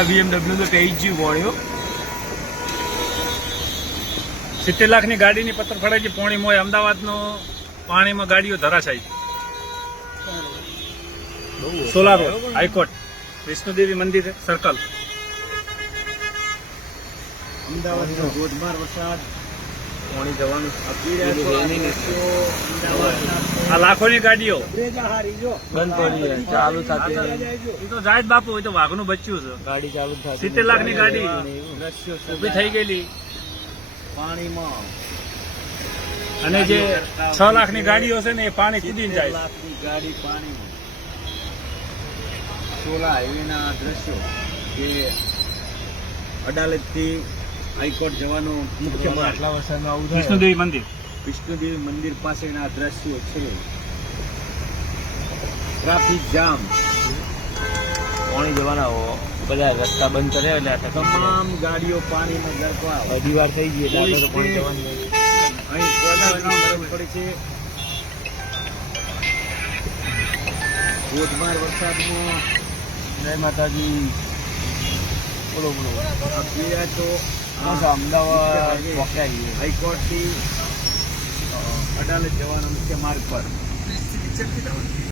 આ BMW તો page જ વળ્યો 70 લાખની ગાડીની પત્તર ફળાઈ ગઈ પોણી મોય અમદાવાદનો પાણીમાં ગાડીઓ ધરાશાયી સોલાર રોડ હાઈકોર્ટ વિષ્ણુદેવી મંદિર સર્કલ અમદાવાદનો ધોધમાર વરસાદ પોણી જવાનું અમદાવાદના આ લાખોની ગાડીઓ હારી જો બંધ પડી ચાલુ થતી એ તો જાય જ બાપુ એ તો વાઘનું બચ્યું છે ગાડી ચાલુ થતી 70 લાખની ગાડી દ્રશ્યો ઊભી થઈ ગયેલી પાણીમાં અને જે 6 લાખની ગાડીઓ છે ને એ પાણી કૂદીને 70 જાય લાખની ગાડી પાણીમાં સોલા હાઈવેના દ્રશ્યો કે અડાલજથી હાઈકોર્ટ જવાનો મુખ્ય માર્ગ આટલા વરસાદમાં આવું થાય વિષ્ણુદેવી મંદિર વિષ્ણુદેવી મંદિર પાસેના દ્રશ્યો છે ટ્રાફિક જામ પાણી જવાના બધા રસ્તા બંધ કરે એટલે આ તમામ ગાડીઓ પાણીમાં ગરકાવ અઢી વાર થઈ ગઈ એટલે આપણે તો પાણી જવાનું નહીં. અહીં કોલાની ગરજ પડે છે ધોધમાર વરસાદમાં જય માતાજી બોલો બોલો આ પીડા તો બસ અમદાવાદ પહોંચ્યા છીએ હાઈકોર્ટથી અડાલજ જવાના મુખ્ય માર્ગ પર